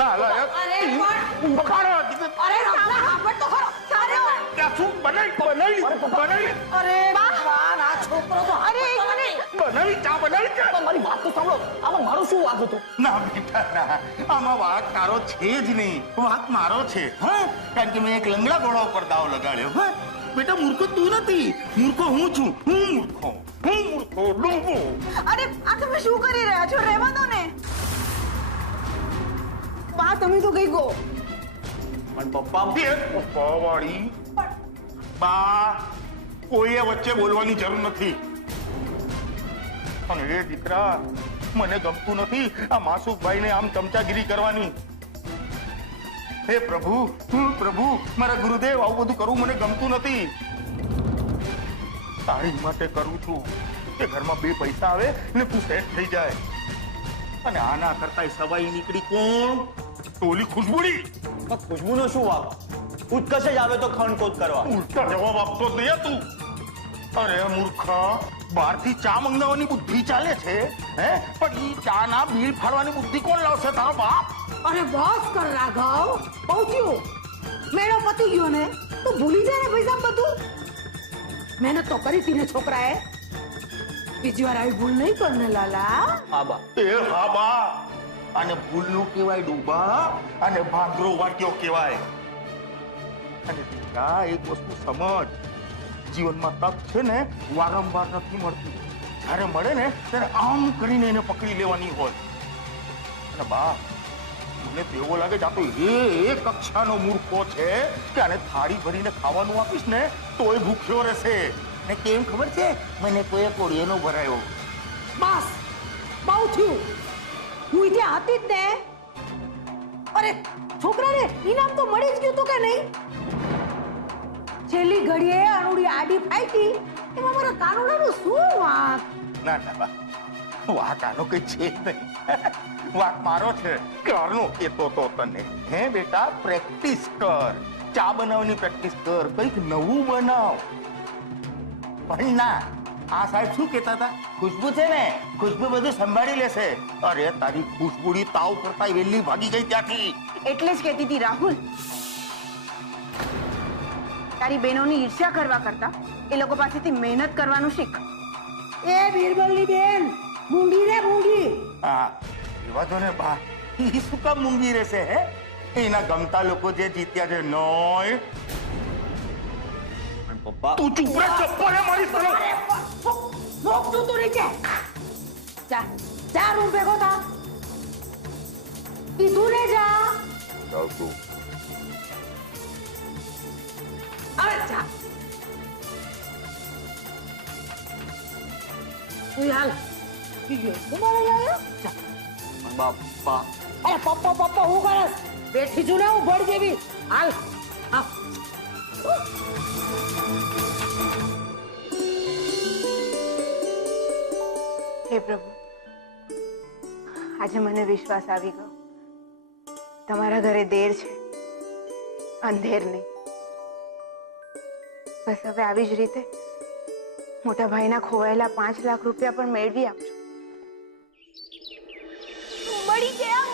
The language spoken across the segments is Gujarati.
ના લાયક. અરે પણ બકાડો. અરે રમણા સાંભળ તો ખરો. અરે ત્યાં શું બનાવી? અરે ભગવાન આ છોકરો તો અરે એક મિનિટ બનાવી ચા બનાવી છે. મારી વાત તો સાંભળો. આમાં મારું શું વાંક હતું? ના બેટા ના, આમાં વાંક તારો છે જ નહીં, વાંક મારો છે. હા, કારણ કે મેં એક લંગડા ઘોડા ઉપર દાવ લગાડ્યો. હા બેટા, મૂર્ખો તું નથી, મૂર્ખો હું છું. હું મૂર્ખો ડૂબો. અરે આ તમે શું કરી રહ્યા છો? રહેવા દો ને. બા તમે તો ગઈ ગો. પણ પપ્પા બે પપ્પાવાળી બા, કોઈએ વચ્ચે બોલવાની જરૂર નથી. અને એ દીકરા, મને ગમતું નથી આ માસુકભાઈને આમ ચમચાગીરી કરવાની. હે પ્રભુ, પ્રભુ, મારા ગુરુદેવ, આવું બધું કરવું મને ગમતું નથી. તારી માટે કરું છું કે ઘરમાં બે પૈસા આવે ને તું સેટ થઈ જાય. અને આના કરતા સવાઈ નીકળી કોણ? ટોલી ખુશબુડી. ખુશ્બુનો શું વાંક? ઉત્કર્ષ જ આવે તો ખણકોત કરવા. ઉલટા જવાબ આપતો દે તું. અરે મૂર્ખા, બહારથી ચા મંગાવવાની બુદ્ધિ ચાલે છે, હે? પણ ઈ ચા ના બિલ ફાડવાની બુદ્ધિ કોણ લાવશે? તારો બાપ. અરે બસ કર રાઘવ, પહોંચ્યું. મેળો પતી ગયો ને તો ભૂલી જાય ને પૈસા બધું. મહેનત તો કરી હતી ને છોકરાએ. બીજી વાર આવી ભૂલ નહીં કર ને લાલા. હા બા. એ હા બા. આને ભૂલનું કહેવાય ડૂબા, અને ભાંગરો વાટ્યો કહેવાય. અને દીકરા, એક વસ્તુ સમજ, જીવનમાં તક છે ને વારંવાર નથી મળતી. જ્યારે મળે ને ત્યારે આમ કરીને એને પકડી લેવાની હોય. અને બા, મને તો એવો લાગે છે આ તો એ કક્ષાનો મૂર્ખો છે કે આને થાળી ભરીને ખાવાનું આપીશ ને તોય ભૂખ્યો રહેશે. ને કેમ ખબર છે? મને કોઈ કોળિયાનો ભરાયો. બસ બહુ થયું. હું ત્યાં હતી જ ને. અરે છોકરાને ઇનામ તો મળી જ ગયું તું કે નહીં? છેલ્લી ઘડીએ અણુડી આડી ફાઈટી, એમાં મારા કાનુડાનું શું વાંક? ના ના બા, વાંક આનો કઈ છે જ નહીં. વાંક મારો છે. કારનો કહેતો તો તને. હે બેટા, પ્રેક્ટિસ કર, ચા બનાવવાની પ્રેક્ટિસ કર, કંઈક નવું બનાવ. પણ ના, આ સાહેબ શું કહેતા હતા? ખુશ્બુ છે ને, ખુશ્બુ બધું સંભાળી લેશે. અરે તારી ખુશ્બુડી તાવ કરતા વેલી ભાગી ગઈ ત્યાંથી. એટલે જ કહેતી હતી રાહુલ, તારી બહેનોની ઈર્ષ્યા કરવા કરતા એ લોકો પાસેથી મહેનત કરવાનું શીખ. એ બીરબલની બેન, મૂંગી રે મૂંગી. હા, એવા જો ને બા, ઈ શું કામ મૂંગી રહેશે? હે, એના ગમતા લોકો જે જીત્યા છે નોય. પણ પપ્પા તું ચૂપ રહે, ચપ્પલે મારી તરફ. મોક તું નીચે. જા જા, રૂમ ભેગો થા. કીધું ને જા. જાઉં છું. હવે જા. તું હાલ. તમારે આવ્યો? જા. પણ બા પપ્પા અરે પપ્પા પપ્પા હું કરસ? બેઠી છું ને હું ભડ જેવી. હાલ હા. હે પ્રભુ, આજે મને વિશ્વાસ આવી ગયો, તમારા ઘરે દેર છે, અંધેર નહીં. બસ હવે આવી જ રીતે મોટા ભાઈના ખોવાયેલા 5 લાખ રૂપિયા પણ મેળવી આપજો. મળી ગયા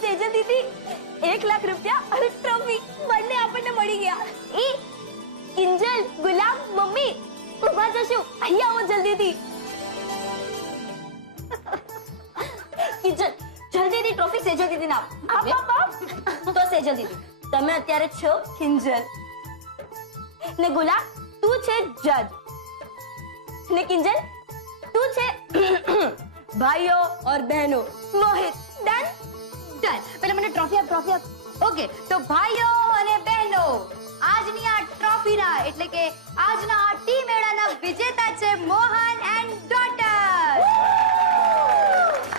સેજલ દીદી, 1 લાખ રૂપિયા અને ટ્રોફી બંને આપણને મળી ગયા. એ કિંજલ, ગુલાબ, મમ્મી ઉભા જશું, અહીંયા આવો જલ્દીથી. કિંજલ, જલ્દીથી ટ્રોફી સેજલ દીદીને આપ. તો સેજલ દીદી, તમે અત્યારે છો કિંજલ, ને ગુલાબ તું છે જજ, ને કિંજલ તું છે ભાઈઓ और बहनों. मोहित, डन डन. પહેલા મને ટ્રોફી આપ. ઓકે, તો ભાઈઓ અને બહેનો, આજની આ ટ્રોફીના એટલે કે આજના આ ટી મેળાના વિજેતા છે મોહન એન્ડ ડોટર.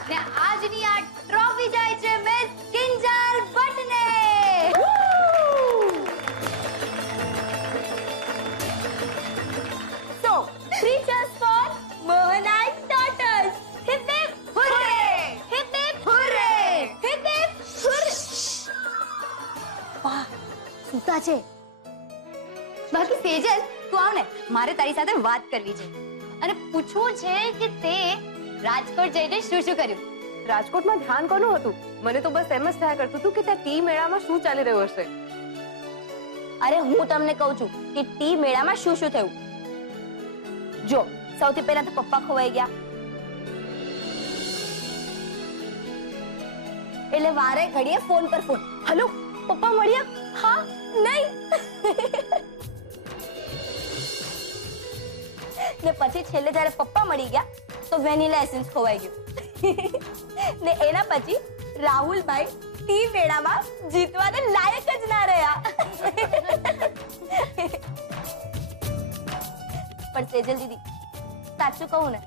ને આજની આ ટ્રોફી જાય છે miss Kinjal ભટ્ટને. So, 3 cheers for Mohan and daughters. Hip hip hooray! Hip hip hooray! Hip hip hooray! વાહ, સુતા છે. બાકી સેજલ, તું આવ ને, મારે તારી સાથે વાત કરવી છે અને પૂછવું છે કે તે રાજકોટ જઈને શું શું કર્યું. રાજકોટમાં ધ્યાન કોનું હતું? મને તો બસ એમ જ થયા કરતું હતું કે ત્યાં ટી મેળામાં શું ચાલી રહ્યું હશે. અરે હું તમને કહું છું કે ટી મેળામાં શું શું થયું. જો સૌથી પહેલા તો પપ્પા ખોવાઈ ગયા, એટલે વારે ઘડીએ ફોન પર ફોન, હલો પપ્પા મળ્યા? હા નહીં. ને પછી છેલ્લે જ્યારે પપ્પા મળી ગયા તો વેનીલા એસેન્સ ખોવાઈ ગયું. ને એના પછી રાહુલભાઈ ટી મેળામાં જીતવાને લાયક જ ના રહ્યા. પણ સેજલ દીદી, સાચું કહું ને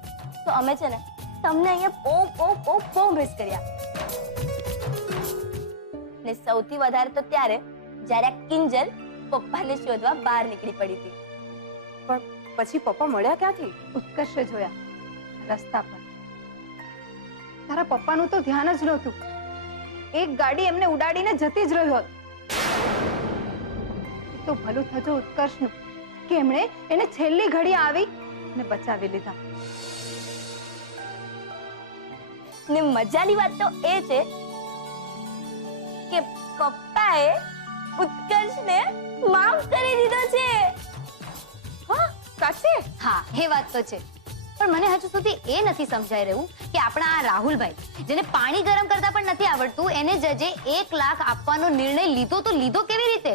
તો અમે છે ને તમને અહીંયા બહુ મિસ કર્યા. ને સૌથી વધારે તો ત્યારે જ્યારે આ કિંજલ પપ્પાને શોધવા બહાર નીકળી પડી હતી. પણ પછી પપ્પા મળ્યા ક્યાંથી? ઉત્કર્ષે જોયા રસ્તા પર. તારા પપ્પાનું તો ધ્યાન જ નહોતું. એક ગાડી એમને ઉડાડીને જતી જ રહ્યો હોત. તો ભલું થજો ઉત્કર્ષનું કે એમણે એને છેલ્લી ઘડી આવી ને બચાવી લીધા. ને મજાની વાત તો એ છે કે પપ્પાએ ઉત્કર્ષને માફ કરી દીધો છે. હા સાચે? હા એ વાત તો છે, પણ મને હજુ સુધી એ નથી સમજાઈ રહ્યું કે આપણા આ રાહુલભાઈ, જેને પાણી ગરમ કરતા પણ નથી આવડતું, એને જજે 1 લાખ આપવાનો નિર્ણય લીધો તો લીધો કેવી રીતે?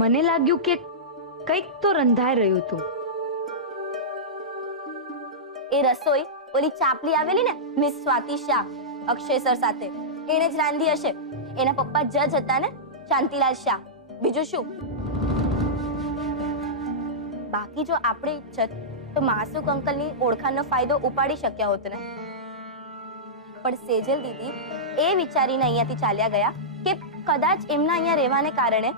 મને લાગ્યું કે કંઈક તો રંધાઈ રહ્યું હતું. એ રસોઈ ઓલી ચાપલી આવેલી ને મિસ સ્વાતિ શાહ અક્ષય સર સાથે, એને જ રાંધી હશે. એના પપ્પા જજ હતા ને, શાંતિલાલ શાહ. બીજું શું? બાકી જો આપણે ઈચ્છત તો માસુક અંકલની ઓળખાણનો ફાયદો ઉપાડી શક્યા હોત ને. પણ સેજલ દીદી એ વિચારીને અહીંયાથી ચાલ્યા ગયા કે કદાચ એમના અહીંયા રહેવાને કારણે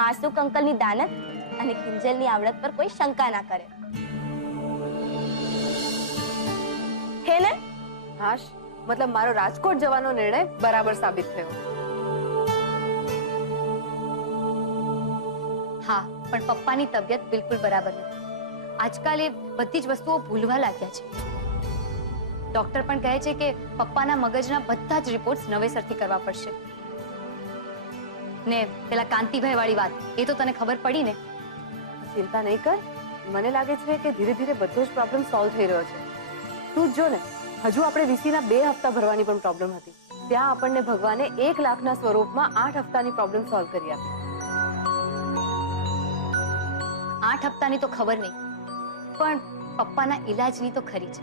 માસુક અંકલની દાનત અને કિંજલની આવડત પર કોઈ શંકા ના કરે. હે ને? હાશ, મતલબ મારો રાજકોટ જવાનો નિર્ણય બરાબર સાબિત થયો. હા, પણ પપ્પાની તબિયત બિલકુલ બરાબર નથી. આજકાલ એ બધી જ વસ્તુઓ ભૂલવા લાગ્યા છે. ડોક્ટર પણ કહે છે કે પપ્પાના મગજના બધા જ રિપોર્ટ્સ નવેસરથી કરવા પડશે. ને પેલા કાંતિભાઈ વાળી વાત, એ તો તને ખબર પડી ને? ચિંતા નહીં કર, મને લાગે છે કે ધીરે ધીરે બધો જ પ્રોબ્લેમ સોલ્વ થઈ રહ્યો છે. તું જ જો ને, હજુ આપણે વીસીના 2 હપ્તા ભરવાની પણ પ્રોબ્લેમ હતી. ત્યાં આપણને ભગવાને 1 લાખના સ્વરૂપમાં 8 હપ્તાની પ્રોબ્લેમ સોલ્વ કરી આપી. 8 હપ્તાની તો ખબર નહીં, પણ પપ્પાના ઈલાજની તો ખરી છે.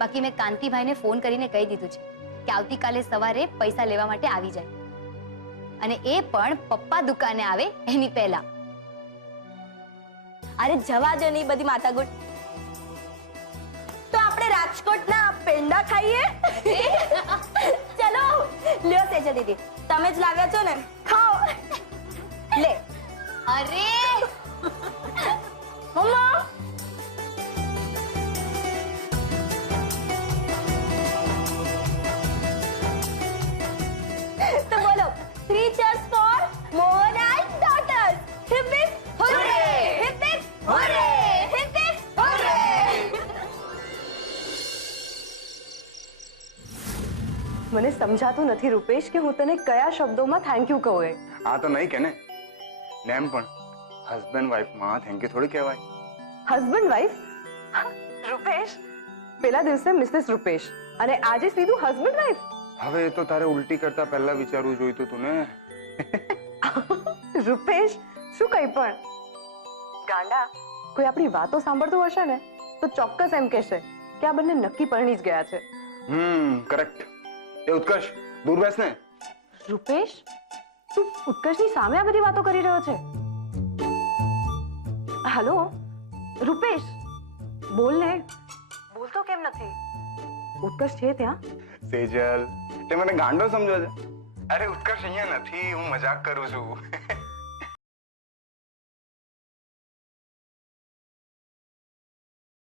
બાકી મેં કાંતિભાઈને ફોન કરીને કહી દીધું છે કે આવતીકાલે સવારે પૈસા લેવા માટે આવી જાય, અને એ પણ પપ્પા દુકાને આવે એની પહેલા. અરે જવા દો ની બધી માથાકૂટ. તો આપણે રાજકોટના પેંડા ખાઈએ. ચલો લ્યો સેજલ દીદી, તમે જ લાવ્યા છો ને, ખાઓ. લે. અરે મમ્મા, તો બોલો 3 cheers for Mohan and daughters. Hip hip hooray! Hip hip hooray! Hip hip hooray! મને સમજાતું નથી રૂપેશ કે હું તને કયા શબ્દોમાં થેન્ક યુ કહું. આ તો નહીં કે ને, નેમ પણ હસબન્ડ વાઇફ માં થેન્ક યુ થોડી કહેવાય. Husband wife? રૂપેશ, પેલા દિવસે મિસિસ રૂપેશ અને આજે સીધું હસબન્ડ વાઇફ. હવે એ તો તારે ઉલટી કરતા પહેલા વિચારવું જોઈતું તું ને. રૂપેશ, શું કઈ પણ ગાંડા, કોઈ આપણી વાતો સાંભળતું હશે ને તો ચોક્કસ એમ કહેશે કે આ બંને નક્કી પરણી જ ગયા છે. કરેક્ટ. એ ઉત્કર્ષ, દૂર બેસ ને. રૂપેશ, તું ઉત્કર્ષની સામે આ બધી વાતો કરી રહ્યો છે? હેલો રૂપેશ, બોલ ને. બોલતો કેમ નથી? ઉત્કર્ષ છે ત્યાં? સેજલ, તે મને ગાંડો સમજો છે? અરે ઉત્કર્ષ અહીંયા નથી, હું મજાક કરું છું.